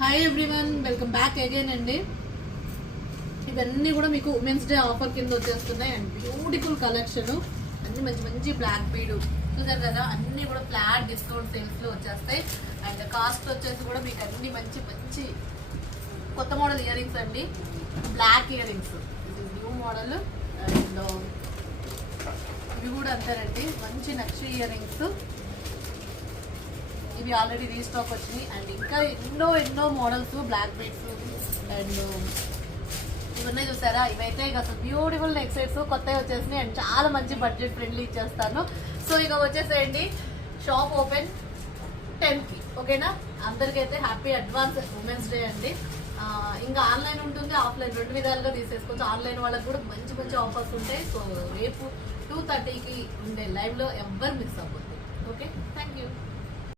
Hi everyone, welcome back again అండి. ఇవన్నీ కూడా మీకు ఉమెన్స్ డే ఆఫర్ కింద వచ్చేస్తున్నాయి అండ్ బ్యూటిఫుల్ కలెక్షన్. అన్ని మంచి మంచి బ్లాక్ బీడ్ చూసారు కదా, అన్ని కూడా ఫ్లాట్ డిస్కౌంట్ సేల్స్ లో వచ్చేస్తాయి. అండ్ కాస్ట్ వచ్చేసి కూడా మీకు అన్ని మంచి మంచి కొత్త మోడల్ ఇయర్ రింగ్స్ అండి. బ్లాక్ ఇయర్ రింగ్స్, ఇది న్యూ మోడల్. అండ్ ఇవి కూడా అంతేనండి, మంచి నక్షి ఇయర్ రింగ్స్. ఇవి ఆల్రెడీ రీస్టాక్ వచ్చినాయి అండ్ ఇంకా ఎన్నో మోడల్స్ బ్లాక్ బీడ్స్ అండ్ ఇవన్నీ చూసారా. ఇవైతే ఇక అసలు బ్యూటిఫుల్ నెక్ సెట్స్ కొత్తవి వచ్చేసినాయి అండ్ చాలా మంచి బడ్జెట్ ఫ్రెండ్లీ ఇచ్చేస్తాను. సో ఇక వచ్చేసేయండి, షాప్ ఓపెన్ 10కి, ఓకేనా. అందరికైతే హ్యాపీ అడ్వాన్స్ ఉమెన్స్ డే అండి. ఇంకా ఆన్లైన్ ఉంటుంది, ఆఫ్లైన్, రెండు విధాలుగా తీసేసుకోవచ్చు. ఆన్లైన్ వాళ్ళకి కూడా మంచి మంచి ఆఫర్స్ ఉంటాయి. సో రేపు 2:30కి ఉండే లైవ్లో ఎవ్వరు మిస్ అవ్వద్దు. Okay, thank you.